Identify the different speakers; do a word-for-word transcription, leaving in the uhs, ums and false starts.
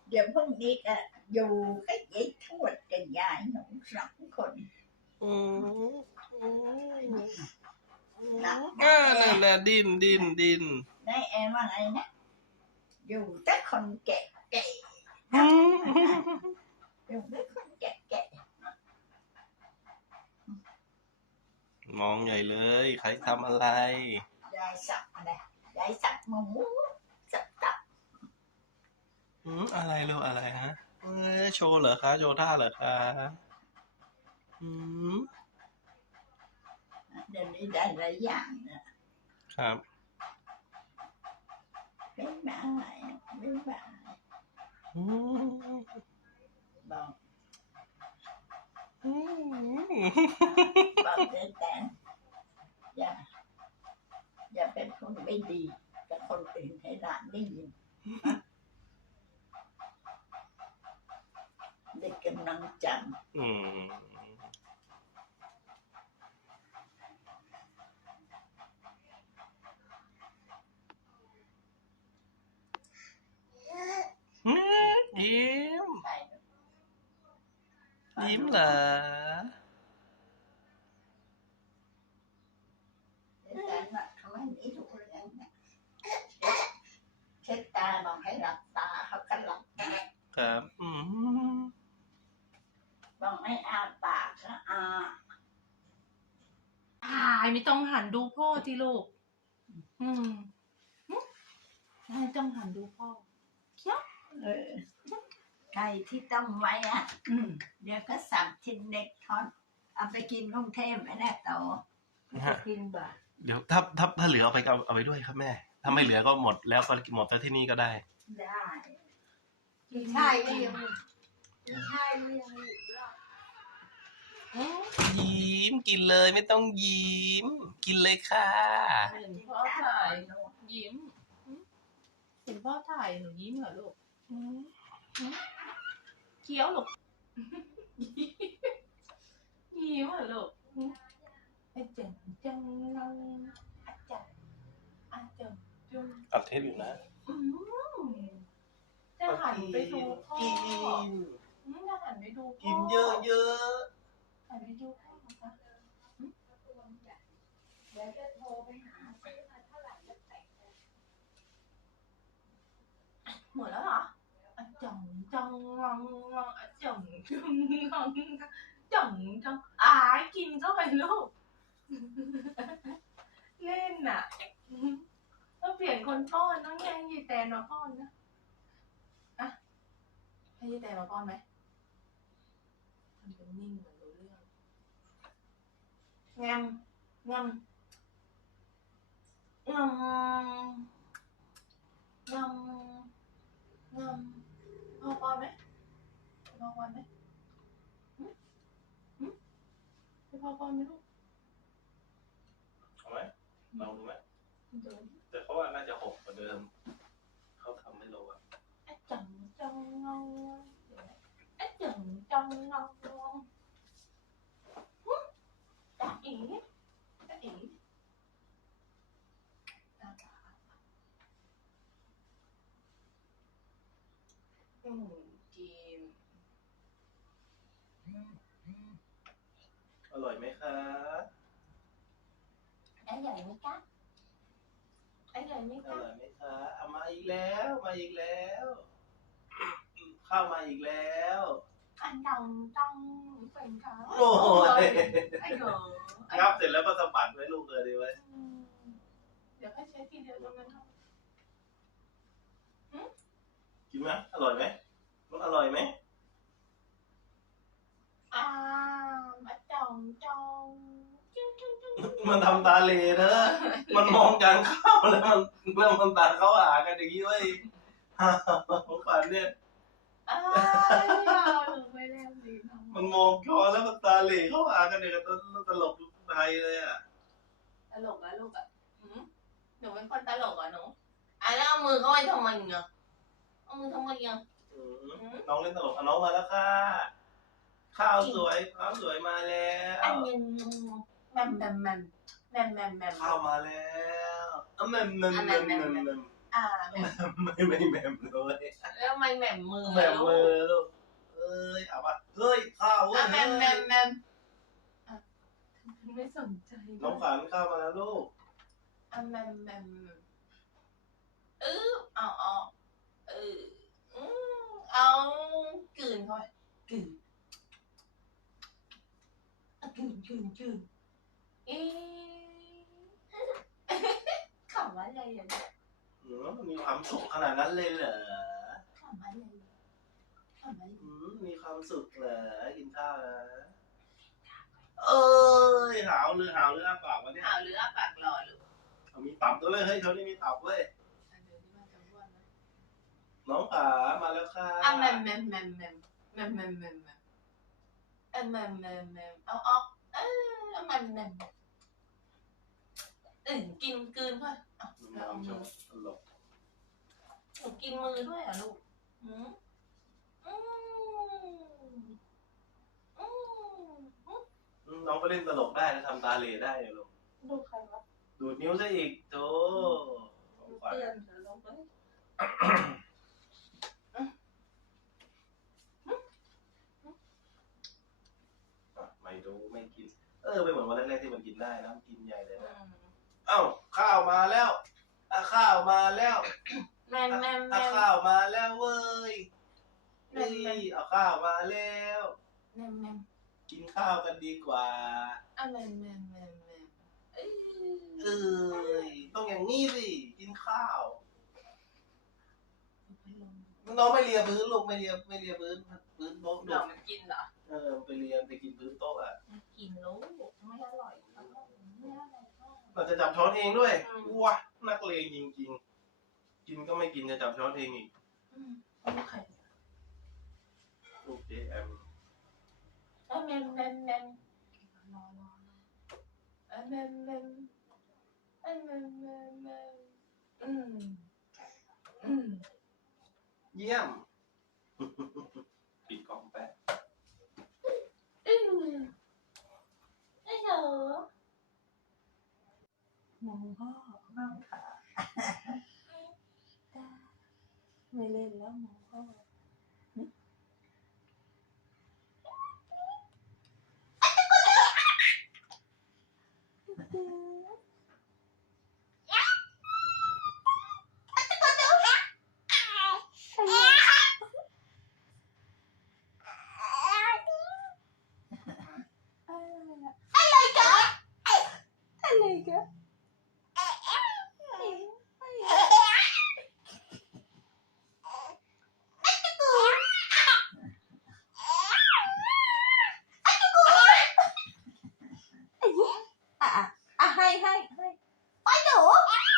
Speaker 1: เดี๋ยวพรุ่งนี้ก็อยู่กับยายทวดกับยายหนูสองคน
Speaker 2: อืมอ่านั่นแหละดินดินดิน
Speaker 1: ได้แอมว่าไงนะอยู่แต่คนแก่แก่อยู่แต่คนแก่แก่
Speaker 2: มองใหญ่เลยใครทำอะไร
Speaker 1: ยายสับอะไรยายสับหมูสับตับ
Speaker 2: อืมอะไรลูกอะไรฮะเออโชว์เหรอคะโชว์ท่าเหรอคะอืม
Speaker 1: เดี๋ยวนี้ได้หลายอย่างนะครับเป็นบ้าอะไรเป็นบ้า
Speaker 2: อืม
Speaker 1: บอกบอกได้แต่อย่าอย่าเป็นคนไม่ดีกับคนอื่นให้หลานได้ยินเด็กกำลังจำ
Speaker 2: อืมยิ้มยิ้มเหรอ
Speaker 1: แต่ว่าทำไมไม่ถูกเรื่องนะเช็ดตาบอกให้หลับตาเขาก็หลับตา
Speaker 2: ครับอืม
Speaker 1: บอกไม่อาปากก็อา
Speaker 3: ถ่ายไม่ต้องหันดูพ่อที่ลูกอืมไม่ต้องหันดูพ่อเคี้ยว
Speaker 1: เออไก่ที่ต้มไว้อ่ะเดี๋ยวก็สั่งชิ้นเล็กทอดเอาไปกินกรุงเทพไม่ได้โตจะกินบ่
Speaker 2: เดี๋ยวถ้าถ้าถ้าเหลือเอาไปเอาเอาไปด้วยครับแม่ถ้าไม่เหลือก็หมดแล้วก็หมดแล้วที่นี่ก็ได้
Speaker 1: ได้ใช่ก็ยังใช่ก็ยัง
Speaker 2: ยิ้มกินเลยไม่ต้องยิ้มกินเลยค่ะ
Speaker 3: เห็นพ่อถ่ายยิ้มเห็นพ่อถ่ายหนูยิ้มเหรอลูกเคี้ยวลูกยิ้มเหรอลูกไอ้จังจังเราอาจังอาจังจัง
Speaker 2: อัดเทปอยู่นะ
Speaker 3: จะหันไปดูพ่อจะหันไปดูพ่อ
Speaker 2: กินเยอะเยอะ
Speaker 3: หันไปดูพ่อนะคะ
Speaker 1: เดี๋ยวจะโทรไปหาซื้อมาเท่าไหร่แล้วแต่
Speaker 3: หมดแล้วเหรออาจังจังงังงังอาจังจังงังจังจังอายกินเข้าไปลูกเล่นน่ะต้องเปลี่ยนคนป้อนต้องแย่งยีแตนมาป้อนนะอะให้ยีแตนมาป้อนไหมมันเป็นนิ่งเหมือนรู้เรื่องงำงำงำงำงำพ่อป้อนไหมพ่อป้อนไหมให้พ่อป้อนไหมลูก
Speaker 2: เอาไหมลองดูไหมแต่เขาว่าน่าจะหกกว่าเดิมเขาทำไม่ลงอ่ะ
Speaker 3: อะจังจังงงอะจังจังงงตาอีตาอีอืมกิน
Speaker 2: อร่อยไหมคะ
Speaker 3: อร่อยไหมคะอร่อยไหม
Speaker 2: อ
Speaker 3: คะ
Speaker 2: ร่อยไหมคะเอามาอีกแล้วมาอีกแล้วเข้ามาอีกแล้ว
Speaker 3: อันดังดังเป็นค่ะ
Speaker 2: โอ้ย
Speaker 3: ไอ้เหรอ
Speaker 2: งับเสร็จแล้วก็สะบัดไว้ลูกเลยดีไว้
Speaker 3: เดี๋ยวให้ใช้ทีเดียวตรงนั้นเท่า
Speaker 2: กินไหมอร่อยไหมมันอร่อยไหม
Speaker 3: อ่ามาจ่องจ่อง
Speaker 2: มันทำตาเหล่นะมันมองจานข้าวแล้วมันแล้วมันตาเขาหากันอย่างนี้ไว้ฮ่าของฝันเนี่ยมันมองคอแล้วมันตาเหล่เขาหากันเนี่ยตลกไทยเลยอ่ะ
Speaker 3: ตลกนะลูกอ่ะหนูเป็นคนตลกอ่ะหนูอ่ะแล้วเอามือเข้าไปทำไมเงี้ยเอามือทำไมเงี้ย
Speaker 2: น้องเล่นตลกน้องมาแล้วค่ะข้าวสวยข้าวสวยมาแล้ว
Speaker 3: อันยังแมมแมมแมมแมมแมมแมม
Speaker 2: ข้าวมาแล้วอ่ะแมมแมมแมมแมมแมม
Speaker 3: อ่า
Speaker 2: ไม่ไม่แมมเลย
Speaker 3: แล้วมาแหม่มมือ
Speaker 2: แหม่มมือลูกเอ้ยเอามาเฮ้ยข้าวเว้ย
Speaker 3: อ่ะแหม่มแหม่มแหม่มอ่ะไม่สนใจ
Speaker 2: น้องฝันข้าวมาแล้วลูก
Speaker 3: อ่ะแหม่มแหม่มเออเอาเอาเอออืมเอากลืนเข้าไปกลืนอ่ะกลืนกลืนกลืนเอ๊ะขำว่าอะไรอย่างเงี้ย
Speaker 2: อืมมีความสุขขนาดนั้นเลยเหรอ
Speaker 3: ขำว่าอะไรขำว่าอะไร
Speaker 2: อืมมีความสุขเหรอกินข้าวนะเอ้ยหาวหรือหาวหรืออ้าปากวะเนี่ย
Speaker 3: หาวหรืออ้าปากรอลูก
Speaker 2: เอามีตับด้วยเว้ยเฮ้ยเขานี่มีตับเว้ย
Speaker 3: อ่ะเดี๋ยวนี้มันจะบ้วนนะ
Speaker 2: น้องขามาแล้วค่ะ
Speaker 3: อ่ะแหม่มแหม่มแหม่มแหม่มแหม่มแหม่มแหม่มแหม่มอ่ะแหม่มแหม่มแหม่มเอาออกเออแหม่มแหม่มอื่นกินกลืนป่ะอ่ะ
Speaker 2: น้อง
Speaker 3: เอา
Speaker 2: ช
Speaker 3: มื
Speaker 2: อ
Speaker 3: อบ
Speaker 2: ตลก
Speaker 3: หนูกินมือด้วยเหรอ่ะลูกอืมอืมอืม
Speaker 2: อืมน้องก็เล่นตลกได้นะทำตาเหล่ได้เลยลูก
Speaker 3: ลูกใครวะ
Speaker 2: ดูดนิ้วซะอีกโธ่ของขวัญ
Speaker 3: เพื่อนเหรอลูกเอ้ย
Speaker 2: อ่ะไม่ดูไม่กิน เออไม่เหมือนวันแรกๆที่มันกินได้นะมันกินใหญ่เลย
Speaker 3: อื
Speaker 2: นะ
Speaker 3: ม
Speaker 2: เอ้าข้าวมาแล้วอ่ะข้าวมาแล้ว
Speaker 3: แม่มแม่ม
Speaker 2: อ่ะ
Speaker 3: แม่ม
Speaker 2: ข้าวมาแล้วเว้ย
Speaker 3: แม่
Speaker 2: นี่
Speaker 3: มแม่ม
Speaker 2: เอาข้าวมาแล้ว
Speaker 3: แม่มแม่ม
Speaker 2: กินข้าวกันดีกว่า
Speaker 3: อ่ะแม่มแม่มแม่มแม่มเอ้ย
Speaker 2: เอ้ยต้องอย่างนี้สิกินข้าว น้องไม่เลียพื้นลูกไม่เลียไม่เลียพื้นพื้นโต๊ะ
Speaker 3: เห
Speaker 2: ลู
Speaker 3: รอก มันกินเหรอ
Speaker 2: เออไปเลียไปกินพื้นโต๊ะอ่ะ
Speaker 3: ไม่กินลูกไม่อร่อยไม่อร่อยไม่อร่อย
Speaker 2: เราจะจับช้อนเองด้วย
Speaker 3: อืม
Speaker 2: ว้านักเลงจริงๆ กินก็ไม่กินจะจับช้อนเองอีก
Speaker 3: อืมลูกใคร
Speaker 2: ลูกเจแอม
Speaker 3: อ่ะแม่มแม่มแม่มรอรอรออ่ะแม่มแม่มอ่ะแม่มแม่มแม่มอืมอืม
Speaker 2: เยี่ยม ปิดกล้องแป๊บ
Speaker 3: อืมไอ้เหรอมองพ่อ
Speaker 1: น้องขา
Speaker 3: ไม่เล่นแล้วมองพ่ออะไรกันอะไรกันอ่ะอ่ะให้ให้ให้ไปหนู